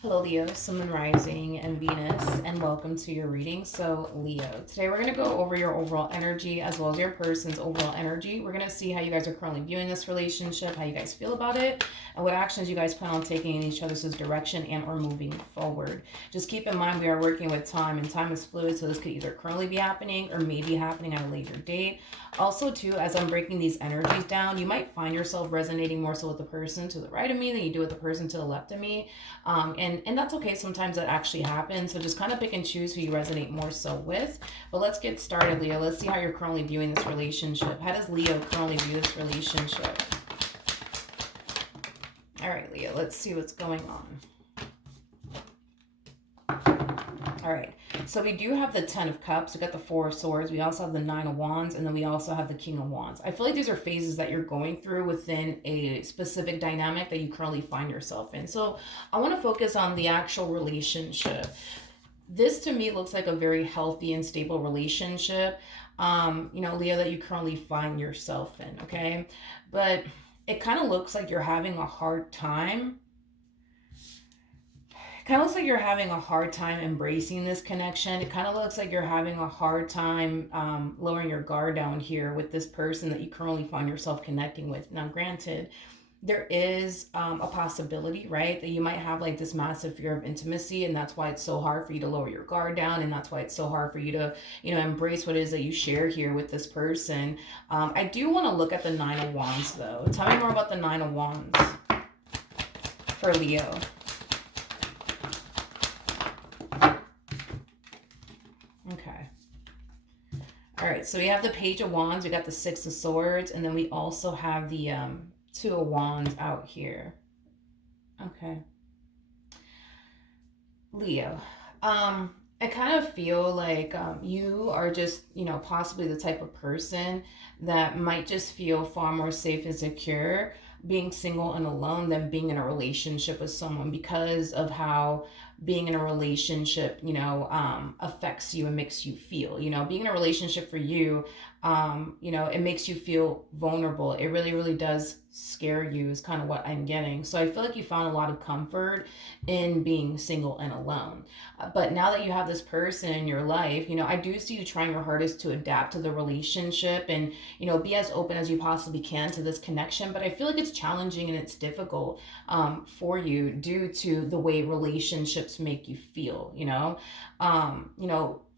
Hello, Leo, Sun, Moon, Rising, and Venus, and welcome to your reading. So, Leo, today we're going to go over your overall energy as well as your person's overall energy. We're going to see how you guys are currently viewing this relationship, how you guys feel about it, and what actions you guys plan on taking in each other's direction and or moving forward. Just keep in mind we are working with time, and time is fluid, so this could either currently be happening or maybe happening at a later date. Also, too, as I'm breaking these energies down, you might find yourself resonating more so with the person to the right of me than you do with the person to the left of me. And that's okay. Sometimes that actually happens. So just kind of pick and choose who you resonate more so with. But let's get started, Leo. Let's see how you're currently viewing this relationship. How does Leo currently view this relationship? All right, Leo, let's see what's going on. All right, so we do have the Ten of Cups. We got the Four of Swords. We also have the Nine of Wands, and then we also have the King of Wands. I feel like these are phases that you're going through within a specific dynamic that you currently find yourself in. So I want to focus on the actual relationship. This to me looks like a very healthy and stable relationship, Leo, that you currently find yourself in, okay? But it kind of looks like you're having a hard time kind of looks like you're having a hard time embracing this connection. It kind of looks like you're having a hard time lowering your guard down here with this person that you currently find yourself connecting with. Now, granted, there is a possibility, right, that you might have like this massive fear of intimacy, and that's why it's so hard for you to lower your guard down, and that's why it's so hard for you to, embrace what it is that you share here with this person. I do want to look at the Nine of Wands, though. Tell me more about the Nine of Wands for Leo. Okay. All right, so we have the Page of Wands, we got the Six of Swords, and then we also have the Two of Wands out here. Okay. Leo, I kind of feel like you are just, possibly the type of person that might just feel far more safe and secure being single and alone than being in a relationship with someone because of how being in a relationship, affects you and makes you feel. Being in a relationship for you, it makes you feel vulnerable. It really, really does scare you, is kind of what I'm getting. So I feel like you found a lot of comfort in being single and alone. But now that you have this person in your life, I do see you trying your hardest to adapt to the relationship and, be as open as you possibly can to this connection. But I feel like it's challenging and it's difficult for you due to the way relationships make you feel,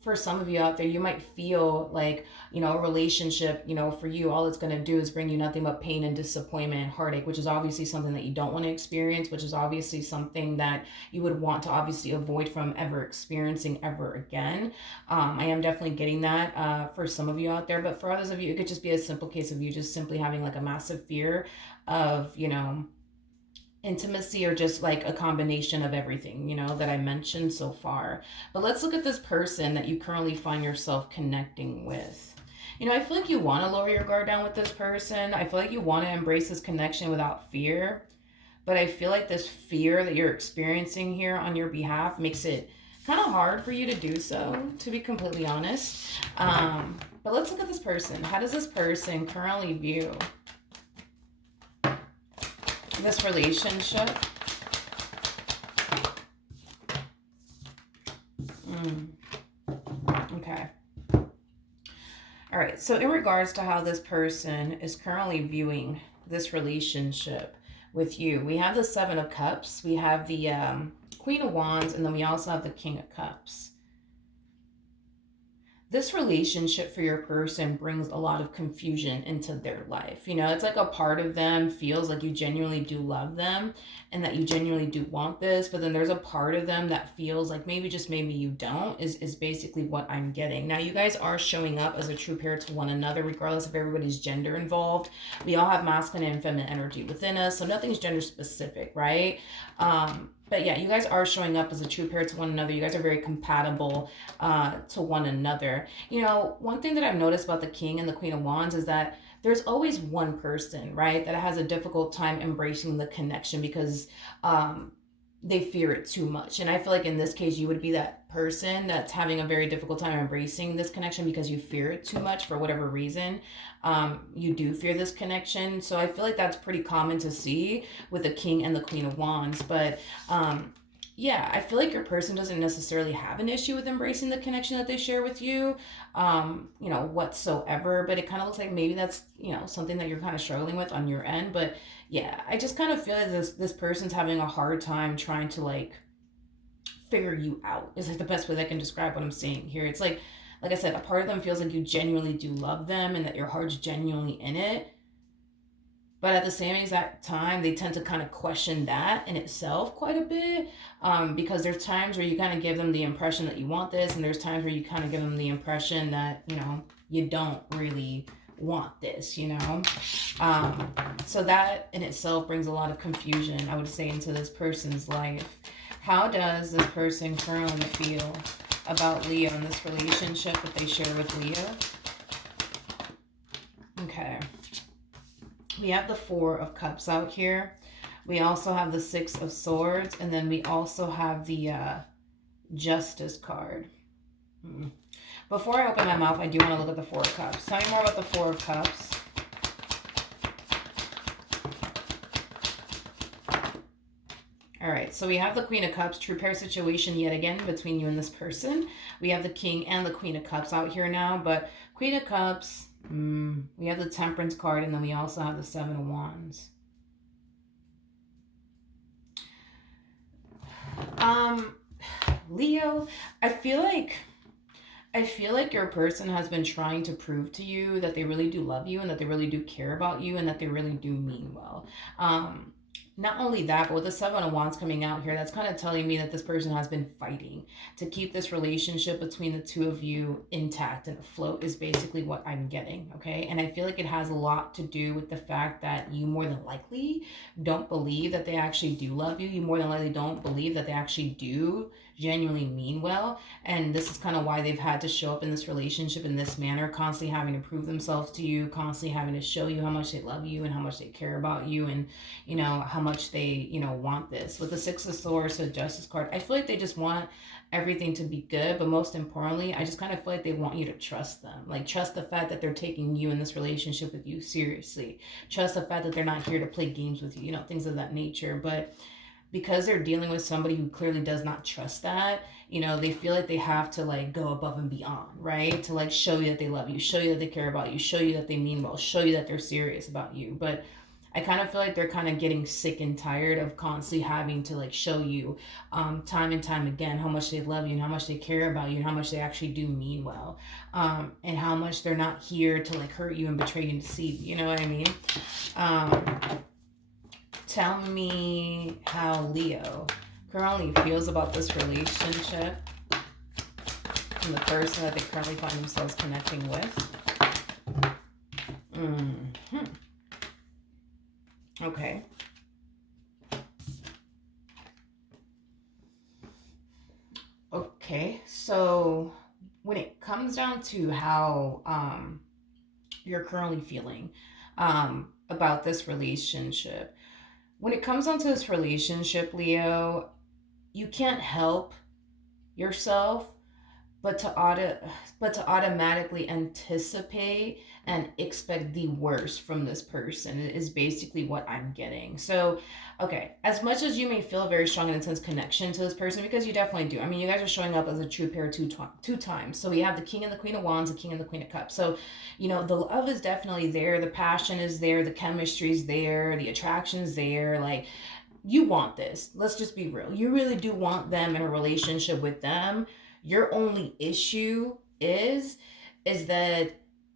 for some of you out there, you might feel like, a relationship, for you, all it's going to do is bring you nothing but pain and disappointment and heartache, which is obviously something that you don't want to experience, which is obviously something that you would want to obviously avoid from ever experiencing ever again. I am definitely getting that for some of you out there, but for others of you, it could just be a simple case of you just simply having like a massive fear of, intimacy or just like a combination of everything, that I mentioned so far. But let's look at this person that you currently find yourself connecting with. I feel like you want to lower your guard down with this person. I feel like you want to embrace this connection without fear. But I feel like this fear that you're experiencing here on your behalf makes it kind of hard for you to do so, to be completely honest. But let's look at this person. How does this person currently view this relationship? Okay. All right. So in regards to how this person is currently viewing this relationship with you, we have the Seven of Cups, we have the Queen of Wands, and then we also have the King of Cups. This relationship for your person brings a lot of confusion into their life. It's like a part of them feels like you genuinely do love them and that you genuinely do want this, but then there's a part of them that feels like maybe just maybe you don't, is basically what I'm getting. Now, you guys are showing up as a true pair to one another, regardless of everybody's gender involved. We all have masculine and feminine energy within us, so nothing's gender specific, right? But yeah, you guys are showing up as a true pair to one another. You guys are very compatible to one another. One thing that I've noticed about the King and the Queen of Wands is that there's always one person, right, that has a difficult time embracing the connection because they fear it too much. And I feel like in this case, you would be that person that's having a very difficult time embracing this connection because you fear it too much for whatever reason. You do fear this connection. So I feel like that's pretty common to see with the King and the Queen of Wands. But Yeah, I feel like your person doesn't necessarily have an issue with embracing the connection that they share with you, whatsoever. But it kind of looks like maybe that's, something that you're kind of struggling with on your end. But yeah, I just kind of feel like this person's having a hard time trying to like figure you out. Is like the best way that I can describe what I'm saying here. It's like I said, a part of them feels like you genuinely do love them and that your heart's genuinely in it, but at the same exact time they tend to kind of question that in itself quite a bit, because there's times where you kind of give them the impression that you want this, and there's times where you kind of give them the impression that you don't really want this, so that in itself brings a lot of confusion, I would say, into this person's life. How does this person currently feel about Leo and this relationship that they share with Leo? Okay. We have the Four of Cups out here. We also have the Six of Swords. And then we also have the Justice card. Before I open my mouth, I do want to look at the Four of Cups. Tell me more about the Four of Cups. All right, so we have the Queen of Cups, true pair situation yet again between you and this person. We have the King and the Queen of Cups out here now, but Queen of Cups, we have the Temperance card, and then we also have the Seven of Wands. Leo, I feel like your person has been trying to prove to you that they really do love you and that they really do care about you and that they really do mean well. Not only that, but with the Seven of Wands coming out here, that's kind of telling me that this person has been fighting to keep this relationship between the two of you intact and afloat, is basically what I'm getting, okay? And I feel like it has a lot to do with the fact that you more than likely don't believe that they actually do love you. You more than likely don't believe that they actually do genuinely mean well. And this is kind of why they've had to show up in this relationship in this manner, constantly having to prove themselves to you, constantly having to show you how much they love you and how much they care about you, and how much they want this. With the Six of Swords, so Justice card, I feel like they just want everything to be good, but most importantly, I just kind of feel like they want you to trust them. Like, trust the fact that they're taking you in this relationship with you seriously. Trust the fact that they're not here to play games with you, things of that nature. But because they're dealing with somebody who clearly does not trust that, they feel like they have to like go above and beyond, right? To like show you that they love you, show you that they care about you, show you that they mean well, show you that they're serious about you. But I kind of feel like they're kind of getting sick and tired of constantly having to like show you, time and time again, how much they love you and how much they care about you and how much they actually do mean well, and how much they're not here to like hurt you and betray you and deceive you. You know what I mean? Tell me how Leo currently feels about this relationship and the person that they currently find themselves connecting with. Okay. Okay, so when it comes down to how you're currently feeling about this relationship, when it comes down to this relationship, Leo, you can't help yourself but to automatically anticipate and expect the worst from this person is basically what I'm getting. So, okay, as much as you may feel a very strong and intense connection to this person, because you definitely do. I mean, you guys are showing up as a true pair two times. So we have the King and the Queen of Wands, the King and the Queen of Cups. So, the love is definitely there, the passion is there, the chemistry is there, the attraction is there. Like, you want this. Let's just be real. You really do want them in a relationship with them. Your only issue is that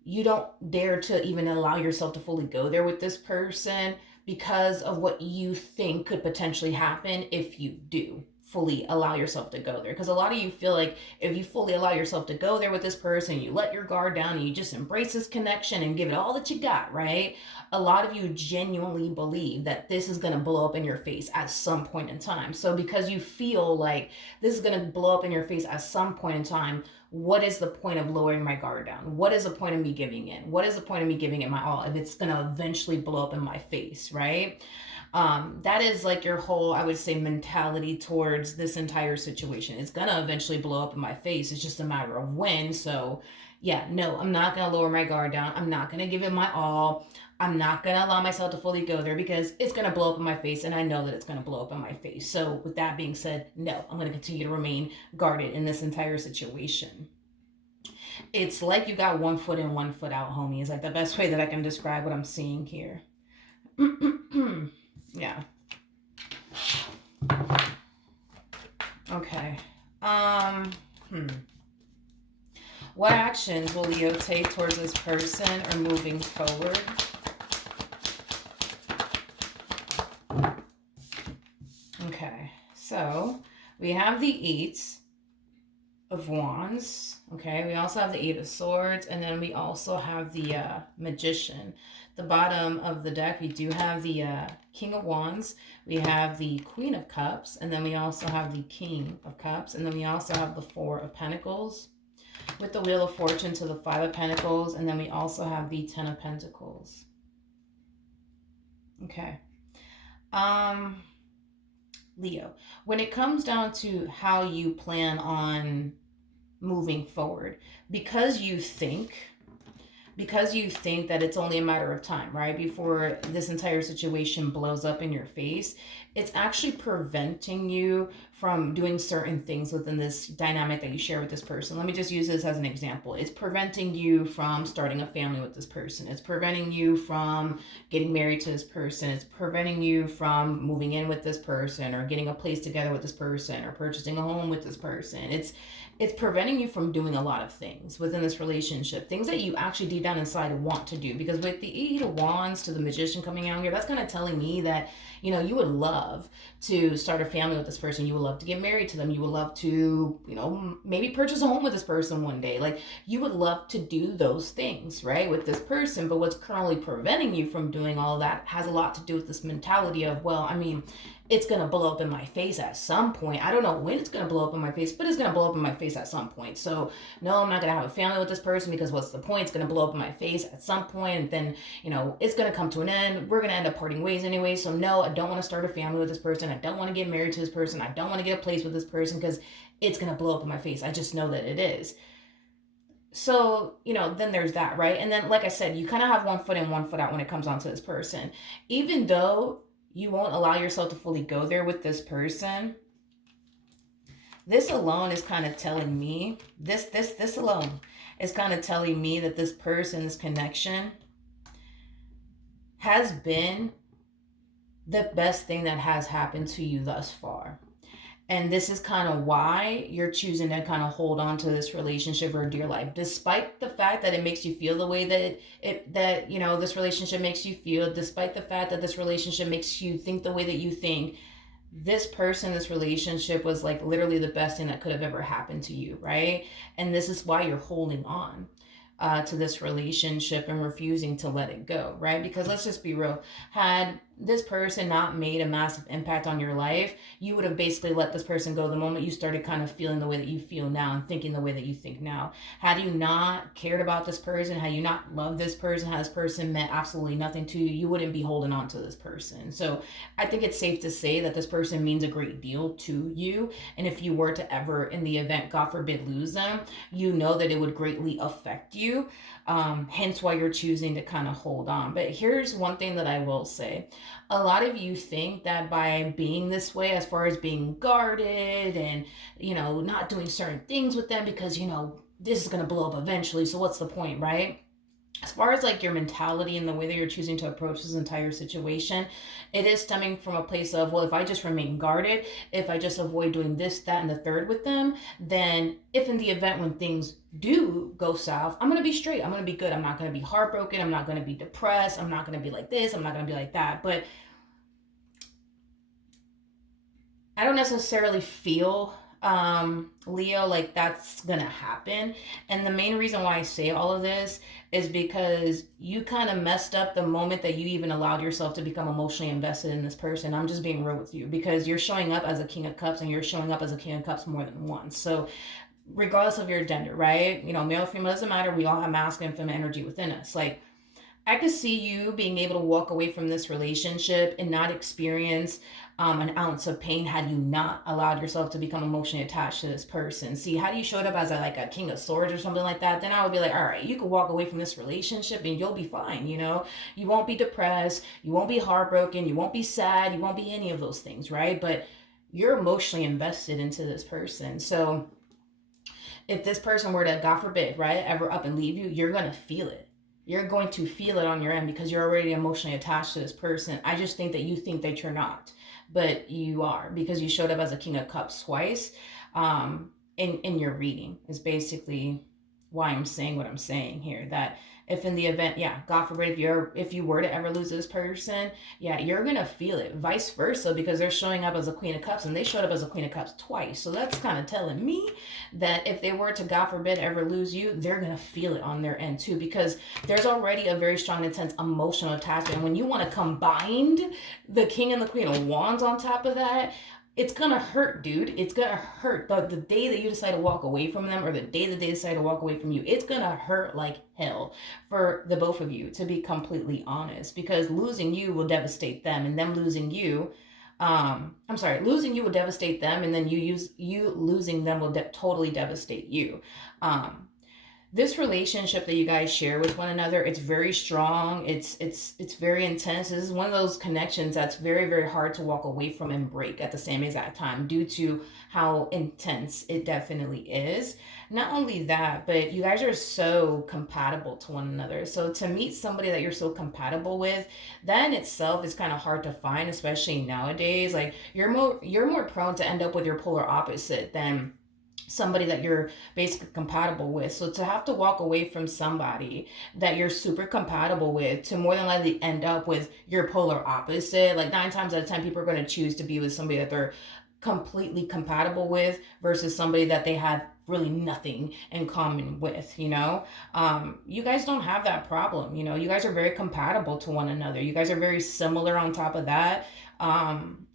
you don't dare to even allow yourself to fully go there with this person because of what you think could potentially happen if you do fully allow yourself to go there. Because a lot of you feel like if you fully allow yourself to go there with this person, you let your guard down and you just embrace this connection and give it all that you got, right? A lot of you genuinely believe that this is going to blow up in your face at some point in time. So because you feel like this is going to blow up in your face at some point in time, what is the point of lowering my guard down? What is the point of me giving in? What is the point of me giving it my all if it's going to eventually blow up in my face, right? That is like your whole, I would say, mentality towards this entire situation. It's gonna eventually blow up in my face. It's just a matter of when. So yeah, no, I'm not gonna lower my guard down. I'm not gonna give it my all. I'm not going to allow myself to fully go there because it's going to blow up in my face, and I know that it's going to blow up in my face. So with that being said, no, I'm going to continue to remain guarded in this entire situation. It's like you got one foot in, one foot out, homie. Is like the best way that I can describe what I'm seeing here. Yeah. Okay. Um, hmm. What actions will Leo take towards this person or moving forward? Okay, so we have the Eight of Wands. Okay, we also have the Eight of Swords, and then we also have the Magician. The bottom of the deck, we do have the King of Wands, we have the Queen of Cups, and then we also have the King of Cups, and then we also have the Four of Pentacles with the Wheel of Fortune to the Five of Pentacles, and then we also have the Ten of Pentacles. Okay. Leo, when it comes down to how you plan on moving forward, because you think that it's only a matter of time, right, before this entire situation blows up in your face, it's actually preventing you from doing certain things within this dynamic that you share with this person. Let me just use this as an example. It's preventing you from starting a family with this person. It's preventing you from getting married to this person. It's preventing you from moving in with this person or getting a place together with this person or purchasing a home with this person. It's preventing you from doing a lot of things within this relationship, things that you actually deep down inside want to do. Because with the Eight of Wands to the Magician coming out here, that's kind of telling me that, you know, you would love to start a family with this person. You would love to get married to them. You would love to, you know, maybe purchase a home with this person one day. Like, you would love to do those things, right, with this person. But what's currently preventing you from doing all that has a lot to do with this mentality of, well, I mean, it's going to blow up in my face at some point. I don't know when it's going to blow up in my face, but it's going to blow up in my face at some point. So, no, I'm not going to have a family with this person because what's the point? It's going to blow up in my face at some point, and then, you know, it's going to come to an end. We're going to end up parting ways anyway. So, no, I don't want to start a family with this person. I don't want to get married to this person. I don't want to get a place with this person because it's going to blow up in my face. I just know that it is. So, you know, then there's that, right? And then, like I said, you kind of have one foot in, one foot out when it comes onto this person. Even though you won't allow yourself to fully go there with this person, this alone is kind of telling me, this alone is kind of telling me that this person's connection has been the best thing that has happened to you thus far. And this is kind of why you're choosing to kind of hold on to this relationship or dear life, despite the fact that it makes you feel the way that you know, this relationship makes you feel, despite the fact that this relationship makes you think the way that you think. This person, this relationship was like literally the best thing that could have ever happened to you, right? And this is why you're holding on to this relationship and refusing to let it go, right? Because let's just be real. Had this person not made a massive impact on your life, you would have basically let this person go the moment you started kind of feeling the way that you feel now and thinking the way that you think now. Had you not cared about this person, had you not loved this person, had this person meant absolutely nothing to you, you wouldn't be holding on to this person. So I think it's safe to say that this person means a great deal to you. And if you were to ever, in the event, God forbid, lose them, you know that it would greatly affect you. Hence why you're choosing to kind of hold on. But here's one thing that I will say. A lot of you think that by being this way, as far as being guarded and, you know, not doing certain things with them because, you know, this is going to blow up eventually. So what's the point, right? As far as like your mentality and the way that you're choosing to approach this entire situation, it is stemming from a place of, well, if I just remain guarded, if I just avoid doing this, that, and the third with them, then if in the event when things do go south, I'm going to be straight. I'm going to be good. I'm not going to be heartbroken. I'm not going to be depressed. I'm not going to be like this. I'm not going to be like that. But I don't necessarily feel, Leo, like that's gonna happen. And the main reason why I say all of this is because you kind of messed up the moment that you even allowed yourself to become emotionally invested in this person. I'm just being real with you because you're showing up as a King of Cups and you're showing up as a King of Cups more than once. So regardless of your gender, right? You know, male or female doesn't matter. We all have masculine and feminine energy within us. Like, I could see you being able to walk away from this relationship and not experience an ounce of pain had you not allowed yourself to become emotionally attached to this person. See, had you showed up as like a king of swords or something like that, then I would be like, all right, you can walk away from this relationship and you'll be fine. You won't be depressed, you won't be heartbroken, you won't be sad, you won't be any of those things, right? But you're emotionally invested into this person. So if this person were to, God forbid, right, ever up and leave you, you're going to feel it. You're going to feel it on your end because you're already emotionally attached to this person. I just think that you think that you're not, but you are, because you showed up as a King of Cups twice in your reading is basically why I'm saying what I'm saying here. That if in the event, yeah, God forbid, if you were to ever lose this person, yeah, you're gonna feel it. Vice versa, because they're showing up as a Queen of Cups and they showed up as a Queen of Cups twice. So that's kind of telling me that if they were to, God forbid, ever lose you, they're gonna feel it on their end too, because there's already a very strong, intense emotional attachment. And when you want to combine the King and the Queen of Wands on top of that, it's gonna hurt, dude. It's gonna hurt. The day that you decide to walk away from them, or the day that they decide to walk away from you, it's gonna hurt like hell for the both of you, to be completely honest. Because losing you will devastate them, and them losing you, I'm sorry, losing you will devastate them, and then you losing them will totally devastate you. This relationship that you guys share with one another, it's very strong. It's very intense. This is one of those connections that's very, very hard to walk away from and break at the same exact time, due to how intense it definitely is. Not only that, but you guys are so compatible to one another. So to meet somebody that you're so compatible with, that in itself is kind of hard to find, especially nowadays. Like, you're more prone to end up with your polar opposite than somebody that you're basically compatible with. So to have to walk away from somebody that you're super compatible with, to more than likely end up with your polar opposite, like 9 times out of 10 people are going to choose to be with somebody that they're completely compatible with versus somebody that they have really nothing in common with. You guys don't have that problem. You guys are very compatible to one another. You guys are very similar on top of that,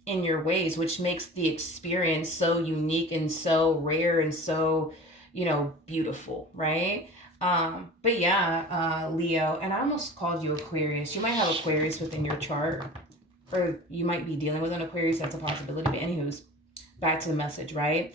in your ways, which makes the experience so unique and so rare and so, beautiful, right? But yeah, Leo, and I almost called you Aquarius. You might have Aquarius within your chart, or you might be dealing with an Aquarius. That's a possibility. But anywho's, back to the message, right?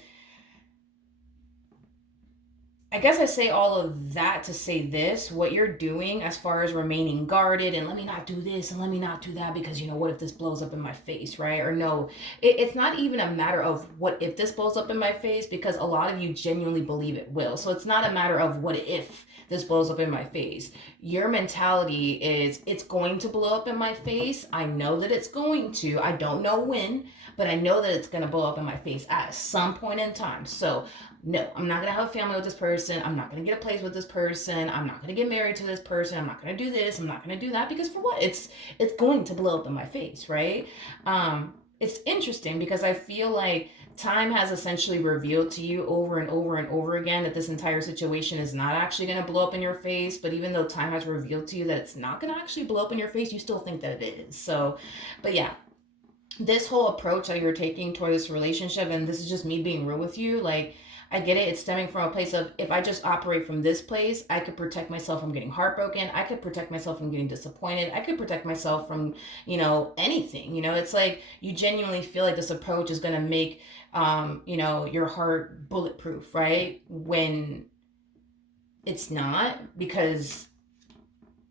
I guess I say all of that to say this: what you're doing as far as remaining guarded and let me not do this and let me not do that, because what if this blows up in my face, right? Or no, it's not even a matter of what if this blows up in my face, because a lot of you genuinely believe it will. So it's not a matter of what if this blows up in my face. Your mentality is, it's going to blow up in my face. I know that it's going to. I don't know when, but I know that it's going to blow up in my face at some point in time. So no, I'm not going to have a family with this person. I'm not going to get a place with this person. I'm not going to get married to this person. I'm not going to do this. I'm not going to do that, because for what? It's going to blow up in my face, right? It's interesting because I feel like time has essentially revealed to you over and over and over again that this entire situation is not actually going to blow up in your face. But even though time has revealed to you that it's not going to actually blow up in your face, you still think that it is. So, but yeah, this whole approach that you're taking toward this relationship, and this is just me being real with you, like, I get it. It's stemming from a place of, if I just operate from this place, I could protect myself from getting heartbroken. I could protect myself from getting disappointed. I could protect myself from, anything. It's like you genuinely feel like this approach is going to make, your heart bulletproof, right? When it's not, because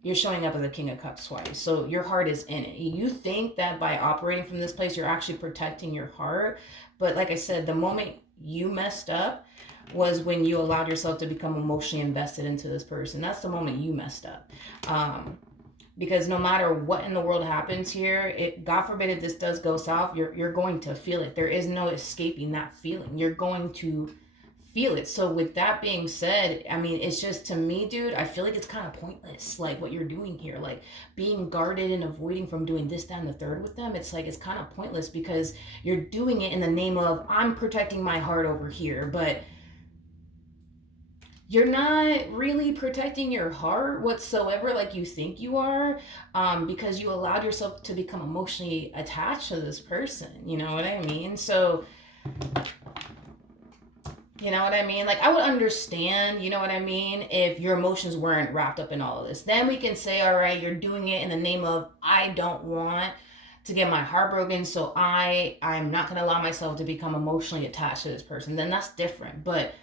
you're showing up as a King of Cups twice. So your heart is in it. You think that by operating from this place, you're actually protecting your heart. But like I said, the moment you messed up was when you allowed yourself to become emotionally invested into this person. That's the moment you messed up. Because no matter what in the world happens here, God forbid if this does go south, you're going to feel it. There is no escaping that feeling. You're going to feel it. So with that being said, I mean, it's just, to me, dude, I feel like it's kind of pointless, like what you're doing here, like being guarded and avoiding from doing this, that, and the third with them. It's like, it's kind of pointless because you're doing it in the name of, I'm protecting my heart over here, but you're not really protecting your heart whatsoever like you think you are, because you allowed yourself to become emotionally attached to this person. You know what I mean? So, you know what I mean? Like, I would understand, you know what I mean, if your emotions weren't wrapped up in all of this. Then we can say, all right, you're doing it in the name of, I don't want to get my heart broken, so I'm not going to allow myself to become emotionally attached to this person, then that's different. But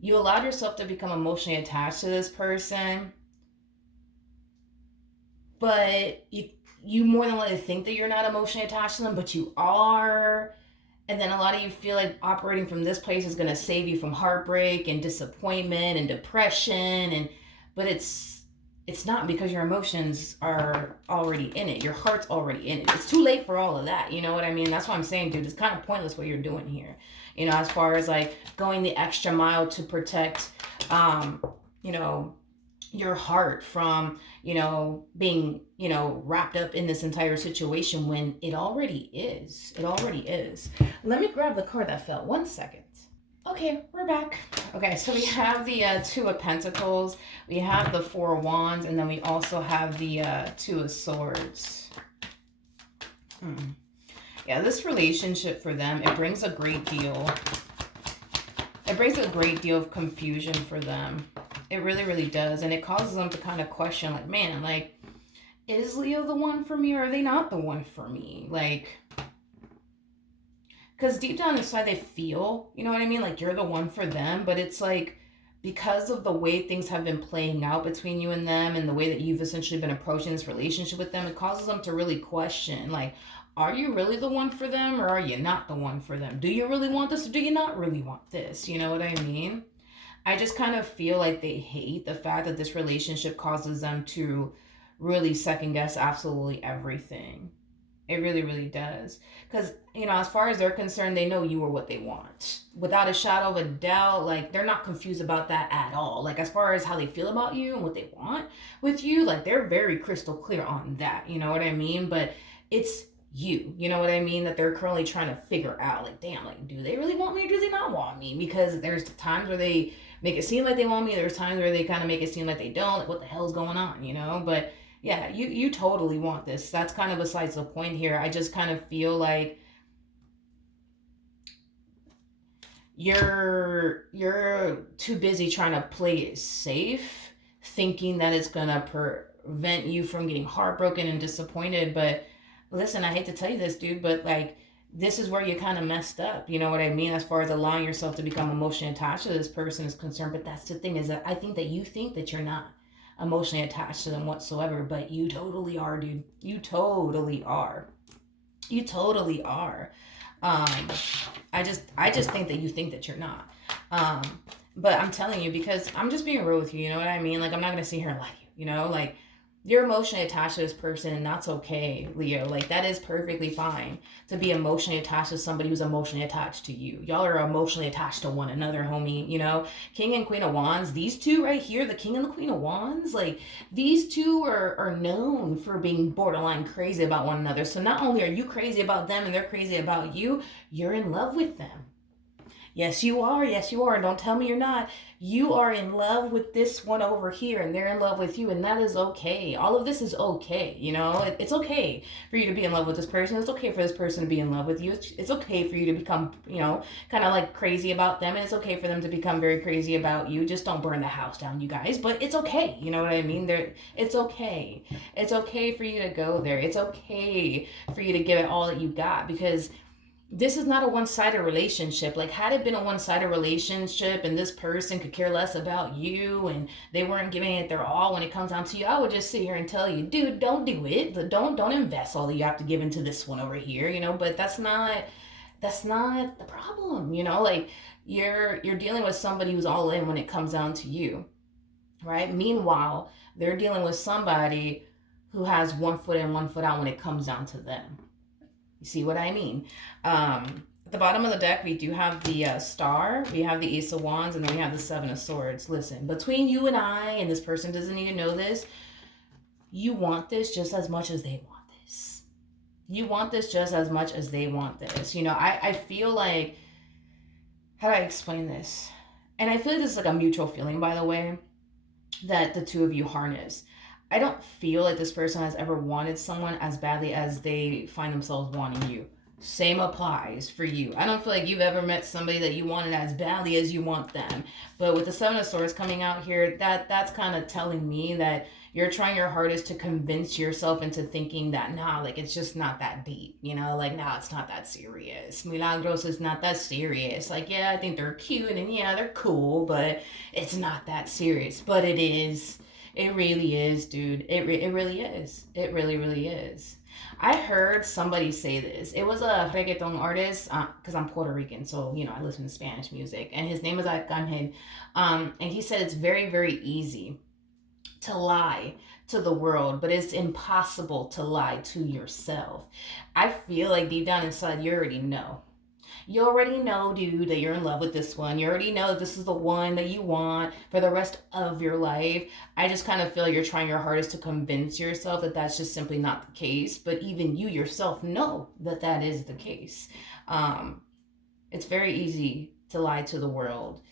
you allowed yourself to become emotionally attached to this person, but you more than likely think that you're not emotionally attached to them, but you are. And then a lot of you feel like operating from this place is going to save you from heartbreak and disappointment and depression, and but it's not, because your emotions are already in it. Your heart's already in it. It's too late for all of that. You know what I mean? That's what I'm saying, dude. It's kind of pointless what you're doing here. You know, as far as like going the extra mile to protect, you know, your heart from, being, wrapped up in this entire situation when it already is. It already is. Let me grab the card that fell. 1 second. Okay, we're back. Okay, so we have the Two of Pentacles, we have the Four of Wands, and then we also have the Two of Swords. Yeah, this relationship for them, it brings a great deal. It brings a great deal of confusion for them. It really, really does. And it causes them to kind of question, like, man, like, is Leo the one for me, or are they not the one for me? Like, because deep down inside they feel, you know what I mean? Like you're the one for them, but it's like, because of the way things have been playing out between you and them and the way that you've essentially been approaching this relationship with them, it causes them to really question, like, are you really the one for them, or are you not the one for them? Do you really want this, or do you not really want this? You know what I mean? I just kind of feel like they hate the fact that this relationship causes them to really second guess absolutely everything. It really, really does. Because, as far as they're concerned, they know you are what they want. Without a shadow of a doubt, like, they're not confused about that at all. Like, as far as how they feel about you and what they want with you, like, they're very crystal clear on that. You know what I mean? But it's you know what I mean, that they're currently trying to figure out, like, damn, like, do they really want me or do they not want me? Because there's times where they make it seem like they want me, there's times where they kind of make it seem like they don't, like, what the hell's going on? But yeah, you totally want this. That's kind of besides the point here. I just kind of feel like you're too busy trying to play it safe, thinking that it's gonna prevent you from getting heartbroken and disappointed. But listen, I hate to tell you this, dude, but like, this is where you kind of messed up. You know what I mean? As far as allowing yourself to become emotionally attached to this person is concerned. But that's the thing, is that I think that you think that you're not emotionally attached to them whatsoever, but you totally are, dude. You totally are. You totally are. I just think that you think that you're not. But I'm telling you, because I'm just being real with you. You know what I mean? Like, I'm not gonna sit here and lie to you. Like, you're emotionally attached to this person, and that's okay, Leo. Like, that is perfectly fine to be emotionally attached to somebody who's emotionally attached to you. Y'all are emotionally attached to one another, homie. King and Queen of Wands, these two right here, the King and the Queen of Wands, like, these two are known for being borderline crazy about one another. So not only are you crazy about them and they're crazy about you, you're in love with them. Yes, you are. Yes, you are. Don't tell me you're not. You are in love with this one over here, and they're in love with you, and that is okay. All of this is okay. It's okay for you to be in love with this person. It's okay for this person to be in love with you. It's okay for you to become, kind of like crazy about them, and it's okay for them to become very crazy about you. Just don't burn the house down, you guys. But it's okay. You know what I mean? It's okay. It's okay for you to go there. It's okay for you to give it all that you got, because this is not a one-sided relationship. Like, had it been a one-sided relationship and this person could care less about you and they weren't giving it their all when it comes down to you, I would just sit here and tell you, dude, don't do it. Don't invest all that you have to give into this one over here, but that's not the problem. Like, you're dealing with somebody who's all in when it comes down to you, right? Meanwhile, they're dealing with somebody who has 1 foot in, 1 foot out when it comes down to them. You see what I mean? At the bottom of the deck, we do have the Star, we have the Ace of Wands, and then we have the Seven of Swords. Listen, between you and I, and this person doesn't even know this, you want this just as much as they want this. You want this just as much as they want this. I feel like, how do I explain this? And I feel like this is like a mutual feeling, by the way, that the two of you harness. I don't feel like this person has ever wanted someone as badly as they find themselves wanting you. Same applies for you. I don't feel like you've ever met somebody that you wanted as badly as you want them. But with the Seven of Swords coming out here, that's kind of telling me that you're trying your hardest to convince yourself into thinking that, nah, like it's just not that deep, you know, like, nah, it's not that serious. Milagros is not that serious. Like, yeah, I think they're cute and yeah, they're cool, but it's not that serious. But it is. It really is, dude. It really is. It really, really is. I heard somebody say this. It was a reggaeton artist, because I'm Puerto Rican, so you know I listen to Spanish music, and his name is Arcangel, and he said it's very, very easy to lie to the world, but it's impossible to lie to yourself. I feel like deep down inside, you already know. You already know, dude, that you're in love with this one. You already know that this is the one that you want for the rest of your life. I just kind of feel like you're trying your hardest to convince yourself that that's just simply not the case. But even you yourself know that that is the case. Um, it's very easy to lie to the world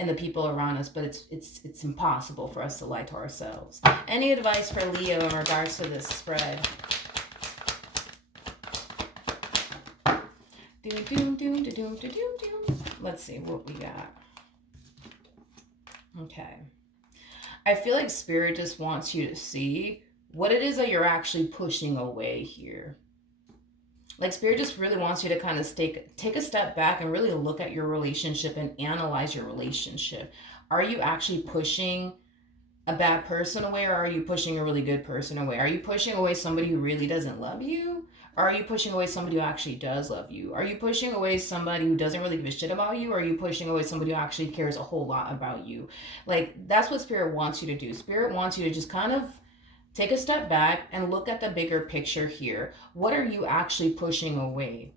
and the people around us, but it's impossible for us to lie to ourselves. Any advice for Leo in regards to this spread? Doom, doom, doom, doom, doom, doom. Let's see what we got. Okay. I feel like Spirit just wants you to see what it is that you're actually pushing away here. Like Spirit just really wants you to kind of take a step back and really look at your relationship and analyze your relationship. Are you actually pushing a bad person away, or are you pushing a really good person away? Are you pushing away somebody who really doesn't love you? Or are you pushing away somebody who actually does love you? Are you pushing away somebody who doesn't really give a shit about you? Or are you pushing away somebody who actually cares a whole lot about you? Like, that's what Spirit wants you to do. Spirit wants you to just kind of take a step back and look at the bigger picture here. What are you actually pushing away?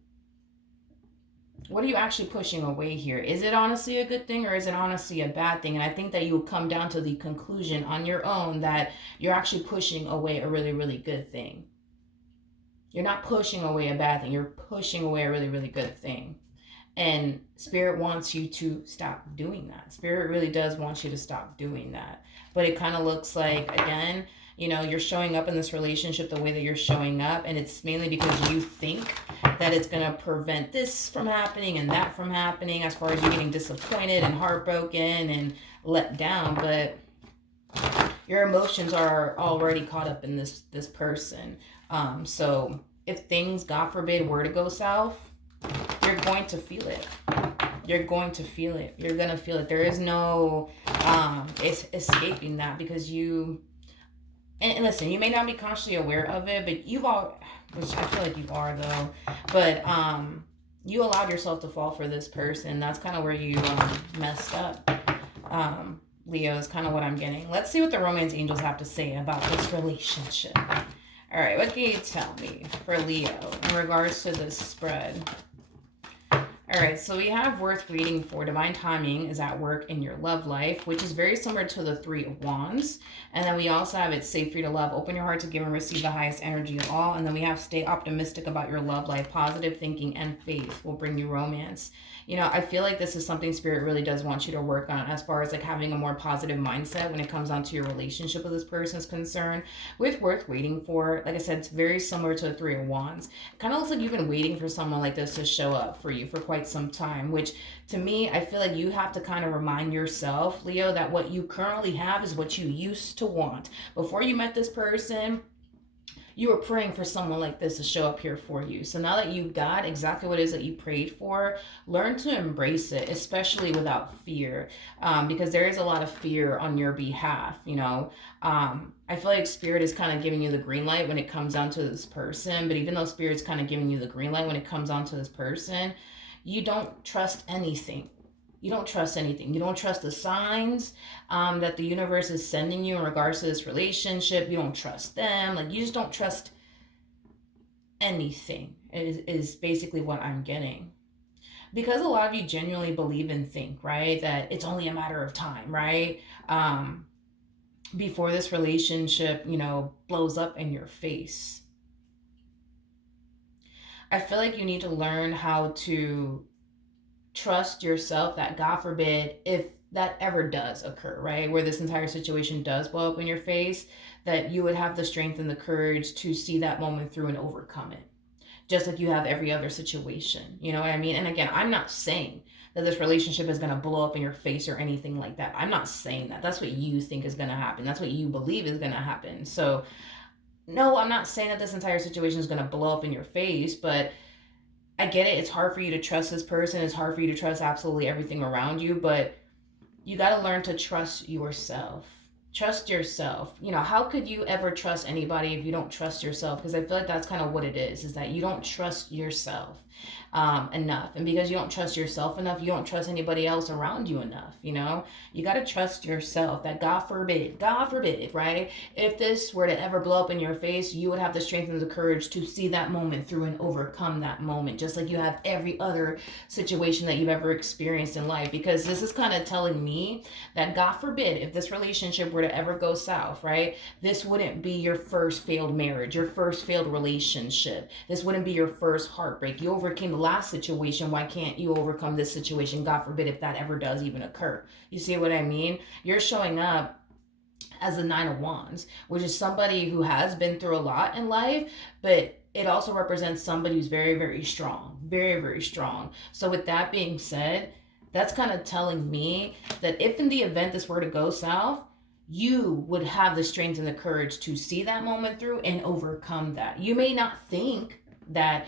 What are you actually pushing away here? Is it honestly a good thing, or is it honestly a bad thing? And I think that you'll come down to the conclusion on your own that you're actually pushing away a really, really good thing. You're not pushing away a bad thing. You're pushing away a really, really good thing. And Spirit wants you to stop doing that. Spirit really does want you to stop doing that. But it kind of looks like, again, you know, you're showing up in this relationship the way that you're showing up, and it's mainly because you think that it's going to prevent this from happening and that from happening, as far as you getting disappointed and heartbroken and let down. But your emotions are already caught up in this person. So if things, God forbid, were to go south, you're going to feel it. You're going to feel it. You're going to feel it. There is no escaping that, because you... And listen, you may not be consciously aware of it, but you've all... Which I feel like you are, though. But you allowed yourself to fall for this person. That's kind of where you messed up. Leo is kind of what I'm getting. Let's see what the romance angels have to say about this relationship. All right, what can you tell me for Leo in regards to this spread? All right, so we have worth reading for. Divine timing is at work in your love life, which is very similar to the Three of Wands. And then we also have it's safe, free to love. Open your heart to give and receive the highest energy of all. And then we have stay optimistic about your love life. Positive thinking and faith will bring you romance. You know, I feel like this is something Spirit really does want you to work on, as far as like having a more positive mindset when it comes down to your relationship with this person is concerned. With worth waiting for, like I said, it's very similar to the Three of Wands. It kind of looks like you've been waiting for someone like this to show up for you for quite some time, which to me, I feel like you have to kind of remind yourself, Leo, that what you currently have is what you used to want. Before you met this person, you were praying for someone like this to show up here for you. So now that you got exactly what it is that you prayed for, learn to embrace it, especially without fear, because there is a lot of fear on your behalf, you know. I feel like Spirit is kind of giving you the green light when it comes down to this person, but even though Spirit's kind of giving you the green light when it comes down to this person, you don't trust anything. You don't trust anything. You don't trust the signs that the universe is sending you in regards to this relationship. You don't trust them. Like, you just don't trust anything is basically what I'm getting. Because a lot of you genuinely believe and think, right, that it's only a matter of time, right? Before this relationship, you know, blows up in your face. I feel like you need to learn how to trust yourself that, God forbid, if that ever does occur, right, where this entire situation does blow up in your face, that you would have the strength and the courage to see that moment through and overcome it, just like you have every other situation. You know what I mean? And again, I'm not saying that this relationship is going to blow up in your face or anything like that. I'm not saying that. That's what you think is going to happen. That's what you believe is going to happen. So, no, I'm not saying that this entire situation is going to blow up in your face, but I get it. It's hard for you to trust this person. It's hard for you to trust absolutely everything around you, but you got to learn to trust yourself. Trust yourself. You know, how could you ever trust anybody if you don't trust yourself? Because I feel like that's kind of what it is that you don't trust yourself enough. And because you don't trust yourself enough, you don't trust anybody else around you enough. You know, you got to trust yourself that God forbid, right? If this were to ever blow up in your face, you would have the strength and the courage to see that moment through and overcome that moment, just like you have every other situation that you've ever experienced in life. Because this is kind of telling me that God forbid, if this relationship were to ever go south, right? This wouldn't be your first failed marriage, your first failed relationship. This wouldn't be your first heartbreak. You overcame the last situation. Why can't you overcome this situation? God forbid if that ever does even occur. You see what I mean? You're showing up as the Nine of Wands, which is somebody who has been through a lot in life, but it also represents somebody who's very, very strong, very, very strong. So with that being said, that's kind of telling me that if in the event this were to go south, you would have the strength and the courage to see that moment through and overcome that. You may not think that,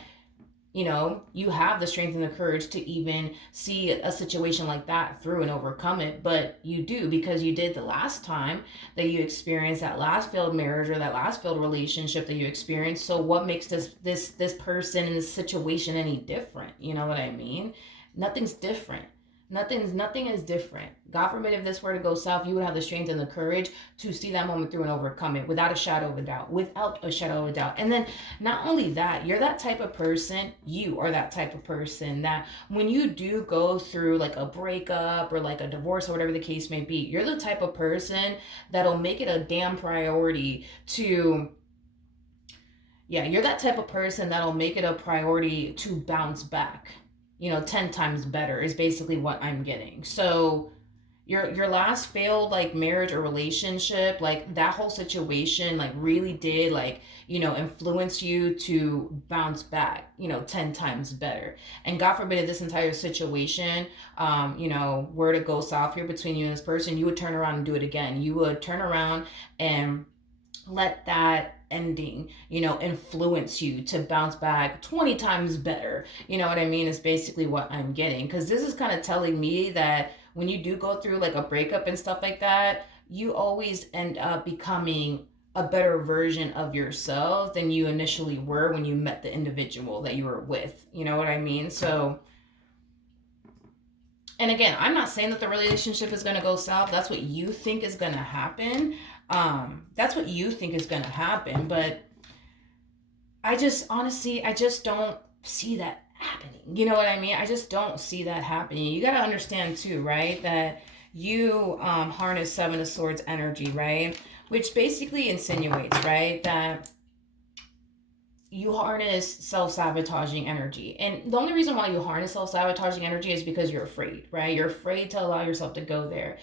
you know, you have the strength and the courage to even see a situation like that through and overcome it, but you do, because you did the last time that you experienced that last failed marriage or that last failed relationship that you experienced. So what makes this person in this situation any different? You know what I mean? Nothing's different. Nothing is different. God forbid if this were to go south, you would have the strength and the courage to see that moment through and overcome it without a shadow of a doubt. Without a shadow of a doubt. And then not only that, you are that type of person that when you do go through like a breakup or like a divorce or whatever the case may be, you're the type of person that'll make it a damn priority to you're that type of person that'll make it a priority to bounce back. 10 times better is basically what I'm getting. So your last failed like marriage or relationship, like that whole situation like really did like, influence you to bounce back, 10 times better. And God forbid if this entire situation, were to go south here between you and this person, you would turn around and do it again. You would turn around and let that ending, influence you to bounce back 20 times better. You know what I mean? Is basically what I'm getting. Because this is kind of telling me that when you do go through like a breakup and stuff like that, you always end up becoming a better version of yourself than you initially were when you met the individual that you were with. You know what I mean? So, and again, I'm not saying that the relationship is going to go south. That's what you think is going to happen. That's what you think is going to happen. But I just don't see that happening. You know what I mean? I just don't see that happening. You got to understand too, right? That you harness Seven of Swords energy, right? Which basically insinuates, right, that you harness self-sabotaging energy. And the only reason why you harness self-sabotaging energy is because you're afraid, right? You're afraid to allow yourself to go there.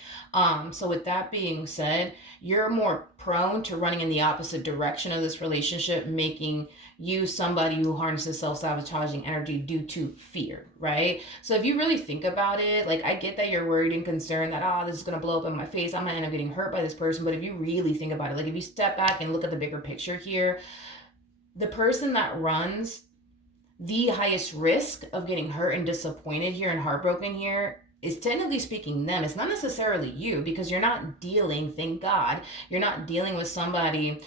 So with that being said, you're more prone to running in the opposite direction of this relationship, making you somebody who harnesses self-sabotaging energy due to fear, right? So if you really think about it, like I get that you're worried and concerned that, this is going to blow up in my face, I'm going to end up getting hurt by this person. But if you really think about it, like if you step back and look at the bigger picture here, the person that runs the highest risk of getting hurt and disappointed here and heartbroken here is technically speaking them. It's not necessarily you, because you're not dealing, thank God, you're not dealing with somebody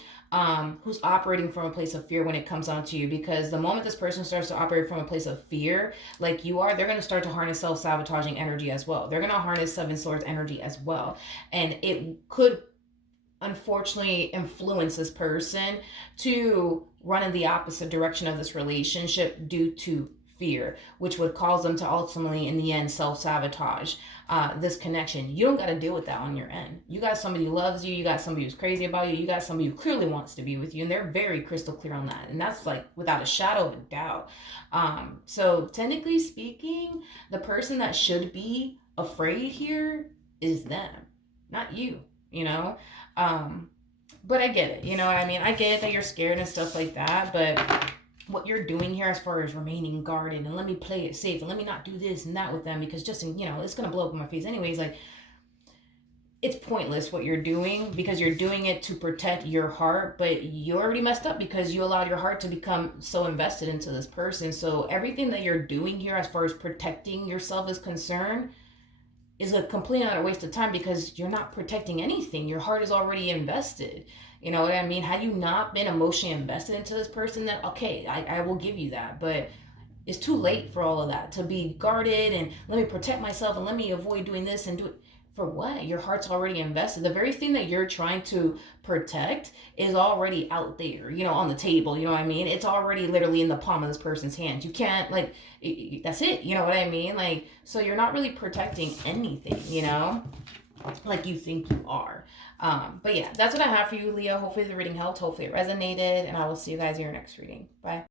who's operating from a place of fear when it comes down to you. Because the moment this person starts to operate from a place of fear, like you are, they're going to start to harness self-sabotaging energy as well. They're going to harness Seven Swords energy as well. And it could unfortunately influence this person to run in the opposite direction of this relationship due to fear, which would cause them to ultimately in the end self-sabotage this connection. You don't got to deal with that on your end. You got somebody who loves you, you got somebody who's crazy about you, you got somebody who clearly wants to be with you, and they're very crystal clear on that, and that's like without a shadow of a doubt. So technically speaking, the person that should be afraid here is them, not you. But I get it. You know what I mean? I get it that you're scared and stuff like that. But what you're doing here as far as remaining guarded and let me play it safe and let me not do this and that with them because just, it's going to blow up in my face anyways. Like, it's pointless what you're doing because you're doing it to protect your heart, but you already messed up because you allowed your heart to become so invested into this person. So everything that you're doing here as far as protecting yourself is concerned is a complete utter waste of time because you're not protecting anything. Your heart is already invested. You know what I mean? Had you not been emotionally invested into this person, then okay, I will give you that. But it's too late for all of that to be guarded and let me protect myself and let me avoid doing this and do it. For what? Your heart's already invested. The very thing that you're trying to protect is already out there, on the table. You know what I mean? It's already literally in the palm of this person's hand. You can't, like, that's it. You know what I mean? Like, so you're not really protecting anything, like you think you are. But yeah, that's what I have for you, Leo. Hopefully the reading helped. Hopefully it resonated. And I will see you guys in your next reading. Bye.